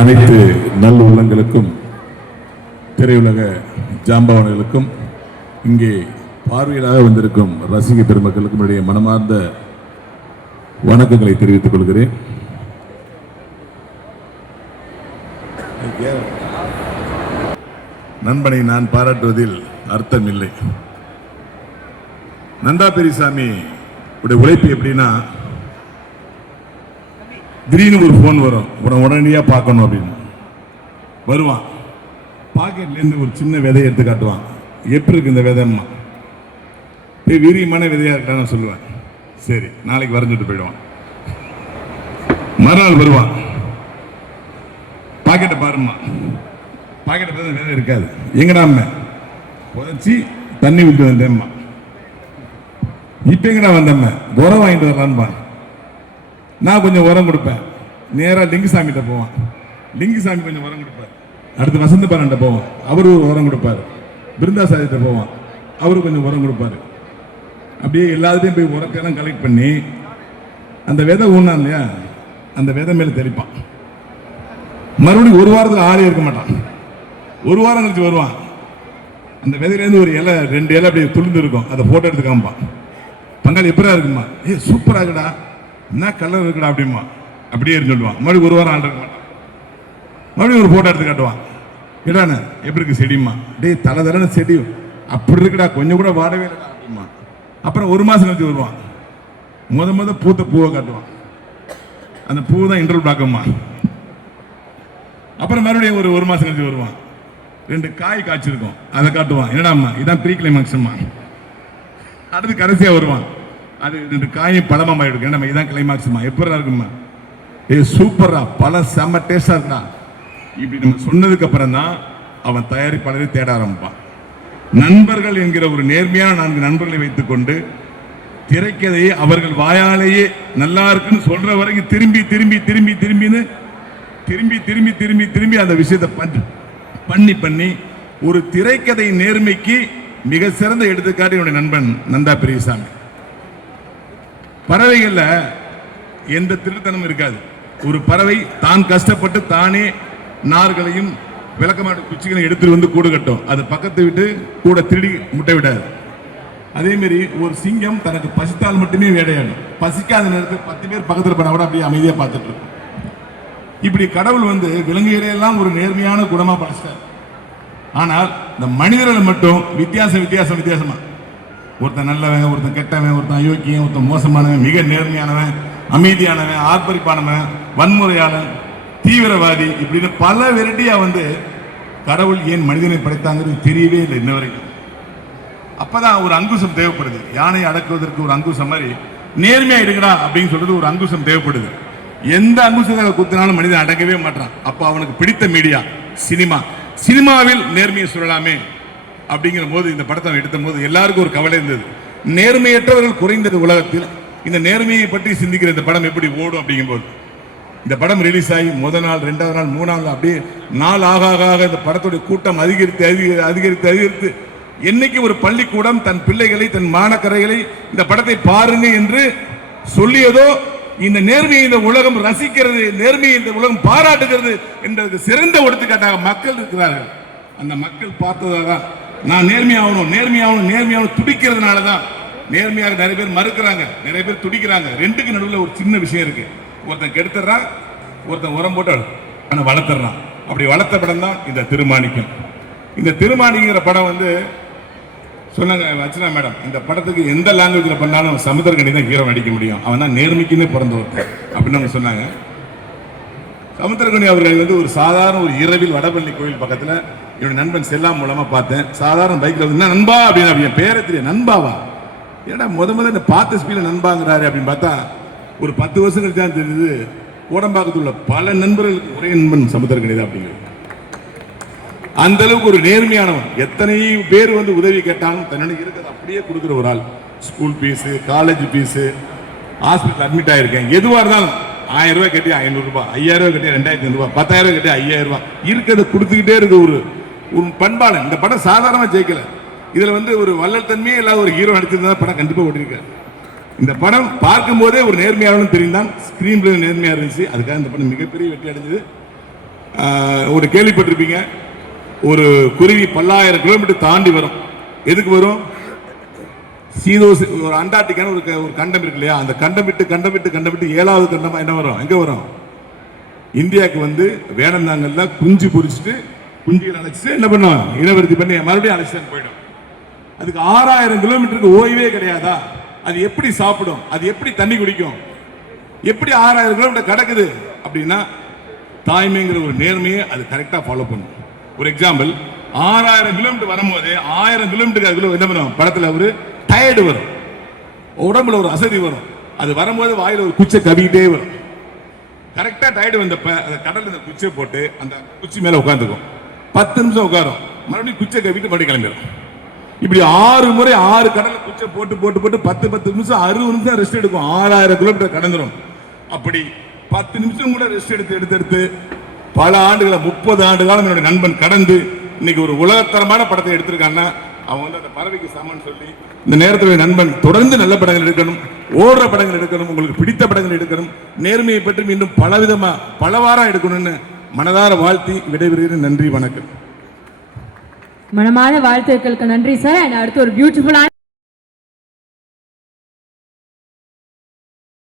அனைத்து நல் உள்ளங்களுக்கும் திரையுலக ஜாம்பவான்களுக்கும் இங்கே பார்வையிடாக வந்திருக்கும் ரசிக பெருமக்களுக்கும் இடையே மனமார்ந்த வணக்கங்களை தெரிவித்துக் கொள்கிறேன். நண்பனை நான் பாராட்டுவதில் அர்த்தம் இல்லை. நந்தா பெரியசாமி உழைப்பு எப்படின்னா, திடீர்னு ஒரு போன் வரும், உடனடியா பார்க்கணும் அப்படின்னு வருவான். பாக்கெட்ல இருந்து ஒரு சின்ன விதையை எடுத்து காட்டுவான். எப்படி இருக்கு இந்த விதைம்மா? வீரியமான விதையா இருக்கான்னு சொல்லுவேன். சரி, நாளைக்கு வரைஞ்சிட்டு போயிடுவான். மறுநாள் வருவான், பாக்கெட்டை பாருமா, பாக்கெட்டை பார்த்தா விதை இருக்காது. எங்கடா புதைச்சி தண்ணி விட்டு வந்தேம்மா. இப்ப எங்கடா வந்தம்மா? உரம் வாங்கிட்டு வரலான்பா. நான் கொஞ்சம் உரம் கொடுப்பேன். நேராக லிங்குசாமிகிட்ட போவான். லிங்குசாமி கொஞ்சம் உரம் கொடுப்பார். அடுத்து வசந்த பாரன்ட்ட போவான், அவரு ஒரு உரம் கொடுப்பாரு. பிருந்தாசாரிட்ட போவான், அவரு கொஞ்சம் உரம் கொடுப்பாரு. அப்படியே எல்லாத்தையும் போய் உரக்கெல்லாம் கலெக்ட் பண்ணி அந்த விதை ஊனான் இல்லையா, அந்த விதை மேல தெளிப்பான். மறுபடியும் ஒரு வாரத்தில் ஆளே இருக்க மாட்டான். ஒரு வாரம் கழிச்சு வருவான். அந்த விதையிலேருந்து ஒரு இலை, 2 இலை அப்படியே துளிந்து இருக்கும். அதை போட்டோ எடுத்து காமிப்பான். பங்காளி எப்படா இருக்குமா? சூப்பரா இருக்குடா, என்ன கலர் இருக்குடா அப்படிமா. அப்படியே சொல்லுவான். மறுபடியும் ஒரு வாரம் ஆள் இருக்க மாட்டான். மறுபடியும் ஒரு போட்டோ எடுத்து காட்டுவான். இடாண்ணே எப்படி இருக்கு செடிமா? டேய் தலை தலை செடி அப்படி இருக்குடா, கொஞ்சம் கூட வாடவே இல்லைடா அப்படிமா. அப்புறம் ஒரு மாசம் கழிச்சு வருவான். முத பூத்த பூவை காட்டுவான். அந்த பூ தான் இன்டர்வல் பார்க்கமா. அப்புறம் மறுபடியும் ஒரு மாசம் கழிச்சு வருவான். 2 காய் காய்ச்சிருக்கும், அதை காட்டுவான். என்னடாம்மா, இதான் ப்ரீ கிளைமாக்ஸ்மா. அடுத்து கடைசியா வருவான். அது 2 காயும் பழமா மாறிடும். என்னம்மா, இதான் கிளைமாக்ஸ்மா. எப்படா இருக்குமா? சூப்பரா, பழம் செம்ம டேஸ்டா இருக்கா. இப்படி நம்ம சொன்னதுக்கு அப்புறம் தான் அவன் தயாரிப்பாளரை தேட ஆரம்பிப்பான். நண்பர்கள் என்கிற ஒரு நேர்மையான 4 நண்பர்களை வைத்துக் கொண்டு திரைக்கதையை அவர்கள் வாயாலேயே நல்லா இருக்குன்னு சொல்ற வரைக்கும் திரும்பி திரும்பி திரும்பி திரும்பின்னு திரும்பி திரும்பி திரும்பி திரும்பி அந்த விஷயத்தை பண்ணி பண்ணி ஒரு திரைக்கதை நேர்மைக்கு மிக சிறந்த எடுத்துக்காட்டு என்னுடைய நண்பன் நந்தா பெரியசாமி. பறவைகள்ல எந்த திருத்தனமும் இருக்காது. ஒரு பறவை தான் கஷ்டப்பட்டு தானே நார்களையும் விளக்கமாட்டு குச்சிகளையும் எடுத்துட்டு வந்து கூடு கட்டும். அது பக்கத்தை விட்டு கூட திருடி முட்டை விடாது. அதே மாதிரி ஒரு சிங்கம் தனக்கு பசித்தால் மட்டுமே வேடையாடும். பசிக்காத நேரத்தில் 10 பேர் பக்கத்தில் பண்ண கூட அப்படியே அமைதியா பார்த்துட்டு இருக்கும். இப்படி கடவுள் விலங்குகளையெல்லாம் ஒரு நேர்மையான குணமா படைச்சிட்டார். ஆனால் இந்த மனிதர்கள் மட்டும் வித்தியாசமா, ஒருத்தன் நல்லவன், ஒருத்தன் கெட்டவன், ஒருத்தன் அயோக்கியன், ஒருத்தன் மோசமானவன், மிக நேர்மையானவன், அமைதியானவன், ஆர்ப்பரிப்பானவன், வன்முறையாளன், தீவிரவாதி, இப்படின்னு பல வெரைட்டியா கடவுள் ஏன் மனிதனை படைத்தாங்கிறது தெரியவே இல்லை இன்ன வரைக்கும். அப்பதான் ஒரு அங்குசம் தேவைப்படுது. யானை அடக்குவதற்கு ஒரு அங்குசம் மாதிரி நேர்மையா இருக்கடா அப்படின்னு சொல்றது ஒரு அங்குசம் தேவைப்படுது. எந்த அங்குசத்தை குத்தினாலும் மனிதன் அடக்கவே மாட்டான். அப்ப அவனுக்கு பிடித்த மீடியா சினிமாவில் நேர்மையை சொல்லலாமே அப்படிங்கிற போது இந்த படத்தை எடுத்த போது எல்லாருக்கும் ஒரு கவலை இருந்தது. நேர்மையற்றவர்கள் குறைந்தது உலகத்தில் இந்த நேர்மையை பற்றி சிந்திக்கிற இந்த படம் எப்படி ஓடும் அப்படிங்கும் போது இந்த படம் ரிலீஸ் ஆகி முதல் நாள், 2வது நாள், 3வது நாள் அப்படியே நாள் ஆக இந்த படத்துடைய கூட்டம் அதிகரித்து என்னைக்கு ஒரு பள்ளிக்கூடம் தன் பிள்ளைகளை, தன் மாணக்கரைகளை இந்த படத்தை பாருங்க என்று சொல்லியதோ, இந்த நேர்மையை இந்த உலகம் ரசிக்கிறது, நேர்மையை இந்த உலகம் பாராட்டுகிறது என்பதற்கு சிறந்த எடுத்துக்காட்டாக மக்கள் இருக்கிறார்கள். அந்த மக்கள் பார்த்ததாக நான் நேர்மையாகணும் துடிக்கிறதுனாலதான் நேர்மையாக நிறைய பேர் மறுக்கிறாங்க, நிறைய பேர் துடிக்கிறாங்க. 2க்கு நடுவில் ஒரு சின்ன விஷயம் இருக்கு. ஒருத்தன் கெடுத்துறான், ஒருத்தன் உரம் போட்டு ஆனா வளர்த்துறான். அப்படி வளர்த்த படம் தான் இந்த திருமாணிக்கம். இந்த திருமாணிக்கிற படம் சொன்னாங்க வச்சுனா மேடம், இந்த படத்துக்கு எந்த லாங்குவேஜில் பண்ணாலும் சமுத்திரக்கனி தான் ஹீரோ நடிக்க முடியும், அவன் தான் நேர்மைக்குன்னே பிறந்த ஒருத்தர் அப்படின்னு அவங்க சொன்னாங்க. சமுத்திரக்கனி அவர்கள் ஒரு சாதாரண ஒரு இரவில் வடபள்ளி கோயில் பக்கத்தில் என்னோட நண்பன் செல்லாம் மூலமா பார்த்தேன். சாதாரண பைக்ல என்ன நண்பா அப்படின்னு பேரை தெரியும். நண்பாவா? ஏன்னா முதல்ல பார்த்த ஸ்பீட்ல நண்பாங்கிறாரு அப்படின்னு பார்த்தா ஒரு 10 வருஷம் கழிச்சு தான் தெரியுது கோடம்பாக்கத்தில் உள்ள பல நண்பர்களுக்கு ஒரே நண்பன் சமுத்திரக்கனி தான் அப்படிங்கிறது. அந்த அளவுக்கு ஒரு நேர்மையானவன். எத்தனை பேர் உதவி கேட்டாலும் தன்னிடம் இருக்கிறது அப்படியே கொடுக்குற ஒரு ஆள். School fees, college fees, hospital admit ஆயிருக்கேன், எதுவாக இருந்தாலும் 1000 ரூபாய் கட்டி 500 ரூபாய், 5000 ரூபாய் கட்டி 2500 ரூபாய், 10000 ரூபாய் கட்டி 5000 ரூபாய் இருக்கிறத கொடுத்துக்கிட்டே இருக்கு ஒரு பண்பாளன். இந்த படம் சாதாரணமா ஜெயிக்கல. இதுல ஒரு வள்ளல் தன்மையே இல்லாத ஒரு ஹீரோ நடிச்சிருந்தா படம் கண்டிப்பா ஓட்டிருக்காரு. இந்த படம் பார்க்கும் போதே ஒரு நேர்மையாளன் தெரிந்தான். ஸ்கிரீன் பிளே நேர்மையா இருந்துச்சு. அதுக்காக இந்த படம் மிகப்பெரிய வெற்றி அடைஞ்சது. ஒரு கேள்விப்பட்டிருப்பீங்க, ஒரு குருவி பல்லாயிரம் கிலோமீட்டர் தாண்டி வரும். எதுக்கு வரும்? ஒரு அண்டார்டிக்கான ஒரு கண்டம் இருக்கு இல்லையா, அந்த கண்டம் விட்டு 7வது கண்டமா என்ன வரும்? எங்க வரும்? இந்தியாவுக்கு வந்து வேடந்தாங்கல்ல குஞ்சு பொரிச்சுட்டு குஞ்சுகள் அழைச்சிட்டு என்ன பண்ணும்? இனவருத்தி பண்ணி மறுபடியும் அழைச்சிட்டு போயிடும். அதுக்கு 6000 கிலோமீட்டருக்கு ஓய்வே கிடையாதா? அது எப்படி சாப்பிடும்? அது எப்படி தண்ணி குடிக்கும்? எப்படி 6000 கிலோமீட்டர் கிடக்குது அப்படின்னா தாய்மைங்கிற ஒரு நேர்மையை அது கரெக்டா ஃபாலோ பண்ணும். ஒரு எக்ஸாம்பிள், 6000 கிலோமீட்டர் வரும்போது 1000 கிலோமீட்டருக்கு அதுக்குள்ள என்ன பண்ணும்? படத்துல ஒரு டயர்டு வரும், உடம்புல ஒரு அசதி வரும். அது வரும்போது வாயில ஒரு குச்சை கவிக்கிட்டே வரும். கரெக்டா டயர்டு வந்தப்ப அந்த கடல்ல இந்த குச்சை போட்டு அந்த குச்சி மேல உட்காந்துக்கும். 10 நிமிஷம் உட்காரும், மறுபடியும் குச்சை கவிட்டு மறுபடியும் கிளம்பிடும். இப்படி 6 முறை 6 கடல்ல குச்சை போட்டு போட்டு போட்டு 10 நிமிஷம் 60 நிமிஷம் ரெஸ்ட் எடுக்கும். 6000 கிலோமீட்டர் கடந்துடும். அப்படி 10 நிமிஷம் கூட ரெஸ்ட் எடுத்து பல ஆண்டுகளை 30 ஆண்டு காலம் என்னுடைய நண்பன் கடந்து இன்னைக்கு ஒரு உலகத்தரமான படத்தை எடுத்திருக்கான்னா அவன் வந்து அந்த பறவைக்கு சமன் சொல்லி, இந்த நேரத்தில் நண்பன் தொடர்ந்து நல்ல படங்கள் எடுக்கணும், ஓடுற படங்கள் எடுக்கணும், உங்களுக்கு பிடித்த படங்கள் எடுக்கணும், நேர்மையை பற்றி மீண்டும் பலவிதமா பலவாரம் எடுக்கணும்னு மனதார வாழ்த்தி விடைபெறுகிறேன். நன்றி, வணக்கம். மனமான வாழ்த்துக்களுக்கு நன்றி சார். அடுத்து ஒரு பியூட்டிஃபுல்லான